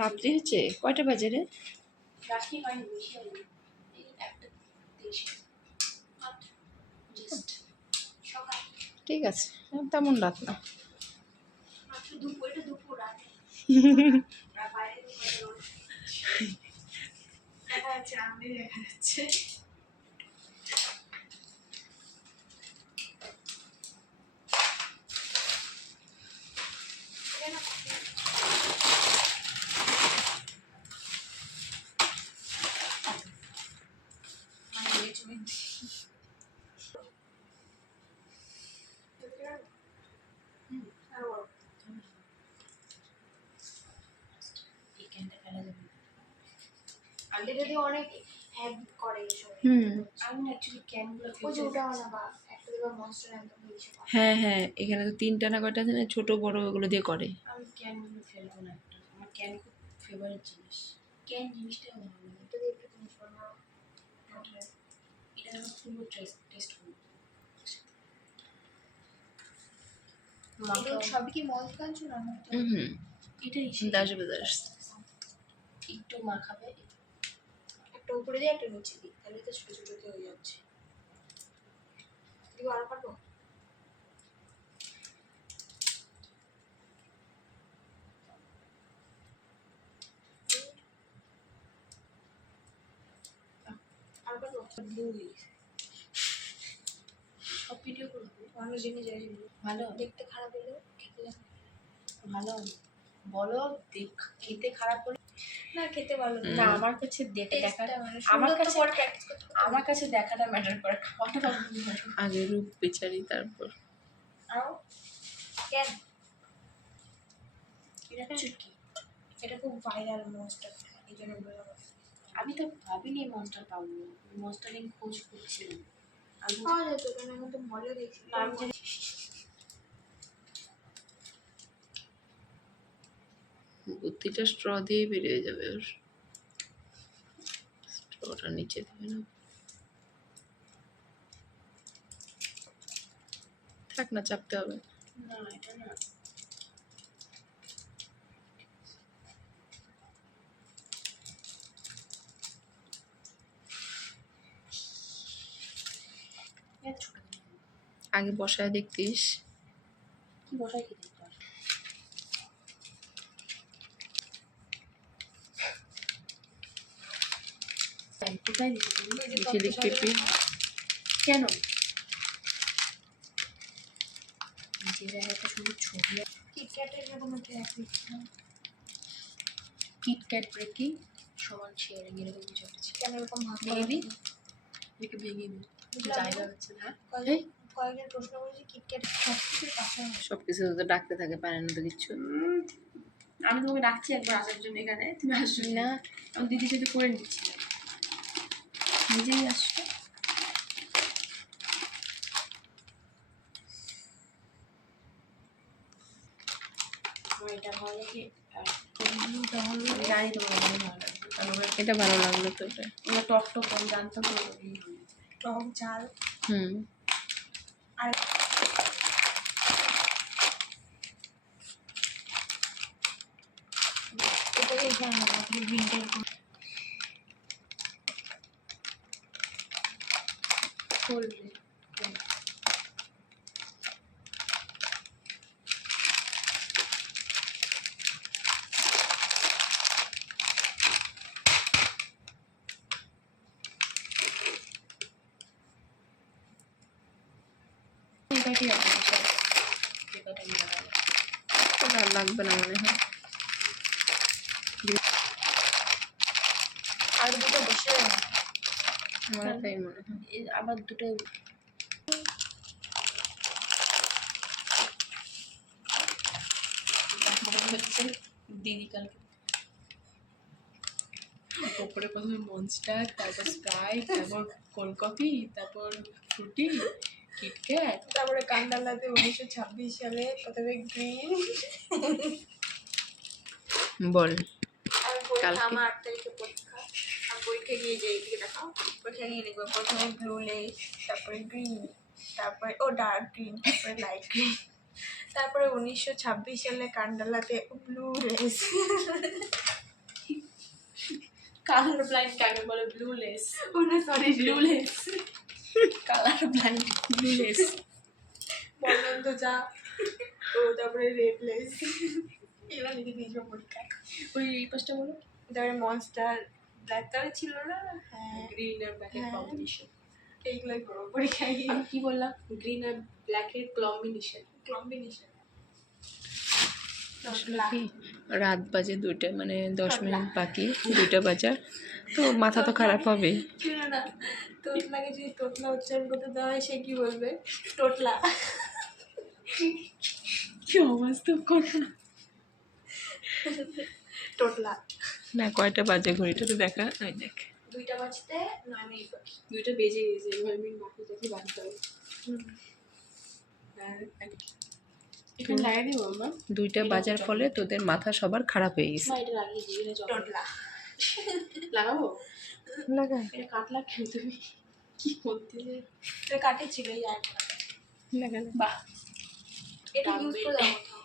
রাত্রি হচ্ছে কয়টা বাজে রে? রাত্রি হয়নি, বেশি হয়নি, এই 1:23 মাত্র, জাস্ট সকাল। ঠিক আছে, তেমন রাত না। মাত্র দুপুর, এটা দুপুর রাত। আর বাইরে দেখা যাচ্ছে, আমি দেখা যাচ্ছে। এটা দিয়ে অনেক হ্যাক করে এসব। আমি অ্যাকচুয়ালি ক্যানগুলো ওই যে ওটাও না, বা একটা দিবা মনস্টার একদম বেশি। হ্যাঁ হ্যাঁ, এখানে তো 3টা না কয়টা আছে না, ছোট বড় ওগুলো দিয়ে করে। আমি ক্যানগুলো ফেলবো না, একটা আমার ক্যান খুব ফেভারিট জিনিস। ক্যান জিনিসটাই ভালো লাগে, এটা দিয়ে একটা জিনিস বানাও, এটা আমার পুরো টেস্ট করবো। সবই কি মল থেকে আনছো না? এটাই দাস বাজার। একটু মাখাবে, একটা উপরে দিয়ে একটা নিচে দিই, তাহলে তো ছোট ছোট হয়ে যাচ্ছে। দিব আরো কাটবো। আর কাটবো ব্লু লিভ। সব ভিডিও করবো, অন্য জিনিস যাই ভালো দেখতে খারাপ হলেও খেতে ভালো বলো। খেতে খারাপ হলে না, খেতে ভালো না। আমার কাছে দেখাটা, আমার কাছে দেখাটা ম্যাটার করে, খাওয়াটা আগে রূপ বিচারি তারপর। আও কেন এটা চুটকি, এটা খুব ভাইরাল মনস্টার, এই জন্য বললাম। আমি তো ভাবিনি মনস্টার পাবো, মনস্টার আমি খোঁজ করছিলাম। আমি পাওয়া যেত কেন, আমি তো মলে দেখছি। আমি জানি বুদ্ধিটা স্ট্র দিয়ে বেরিয়ে যাবে ওর। স্ট্রটা নিচে দেবে না, থাক না, চাপতে হবে না, এটা না। আগে বসায় দেখতিস। কি বসাই কি দেখতে হয়? কোথায় লিখে লিখতে পেয়ে কেন যে জায়গাটা শুধু ছবি। কিটক্যাটের এরকম একটা অ্যাপ কিটক্যাট ব্রেকিং সমান শেয়ারিং এরকম কিছু আছে। কেন এরকম ভেঙে ভেঙে দিই, জায়গা হচ্ছে না। কয়েকজন প্রশ্ন করেছি কিটক্যাট সবকিছুর পাশে সবকিছু তো ডাকতে থাকে, পারে না তো কিচ্ছু। আমি তোমাকে ডাকছি একবার আসার জন্য, এখানে তুমি আসছো না, আমি দিদির সাথে করে নিচ্ছি, নিজেই আসছো। আমার এটা ভালো লাগে, জানি তোমার ভালো লাগবে, কারণ এটা ভালো লাগলো তো। এটা টক টক আমি জানতাম তো, টক ঝাল। আর এটাকে জানো গ্রিনটা করবে। ঠিক আছে, আর লাগবে না মনে হয়। আর দুটো বসে আমার তাই মনে হয়। আবার দুটো হচ্ছে দিদি কালকে ওপরে প্রথমে মনস্টার, তারপর স্প্রাইট, তারপর কোল্ড কফি, তারপর ফ্রুটি, কিটক্যাট, তারপরে কান্ডালাতে 1926 সালে প্রথমে গ্রিন। বল কালকে আমার 8 তারিখে পরীক্ষা, আমি পরীক্ষা দিয়ে যাই, এদিকে দেখাও, পরীক্ষা দিয়ে লিখবো প্রথমে ব্লু লেস, তারপরে গ্রিন, তারপরে ডার্ক গ্রিন, তারপরে লাইট গ্রিন, তারপরে 1926 সালে কান্ডালাতে ব্লু লেস। কালার ব্লাইন্ড কাকে বলে? Blue less. ও না sorry, blue less. Colour blind blue less. বললাম তো যা। ও তারপরে রেড লেস। এরা লিখে দিয়েছিল পরীক্ষায়। ওই এই পাঁচটা বলো। তারপরে মনস্টার ব্ল্যাক কালার ছিল না? হ্যাঁ, গ্রিন আর ব্ল্যাকের কম্বিনেশন। এইগুলোই করবো পরীক্ষায়। আমি কি বললাম? গ্রিন আর ব্ল্যাকের কম্বিনেশন। আসলে কি রাত বাজে 2টা, মানে 10 মিনিট বাকি 2টা বাজার, তো মাথা তো খারাপ হবে। না, তোতলাকে যদি তোতলা উচ্চারণ করতে দেওয়া হয়, সে কি বলবে? টোটলা। কি অবাস্তব কথা। টোটলা। না, কয়টা বাজে ঘড়িটা তো দেখা, ওই দেখ 2টা বাজতে 9 মিনিট বাকি। 2টা বেজে গেছে, 9 মিনিট বাকি, দেখি বাজতে হবে। এখানে লাগাই দিব না? 2টা বাজার ফলে তোদের মাথা সবার খারাপ হয়ে গেছে। না, এটা লাগিয়ে দিই, এটা টোটলা। লাগাবো? লাগা এটা কাটলা কেন তুমি? কি করতে? এটা কাটেছিল এই আর লাগা। বাহ, এটা ইউজ করে দাও।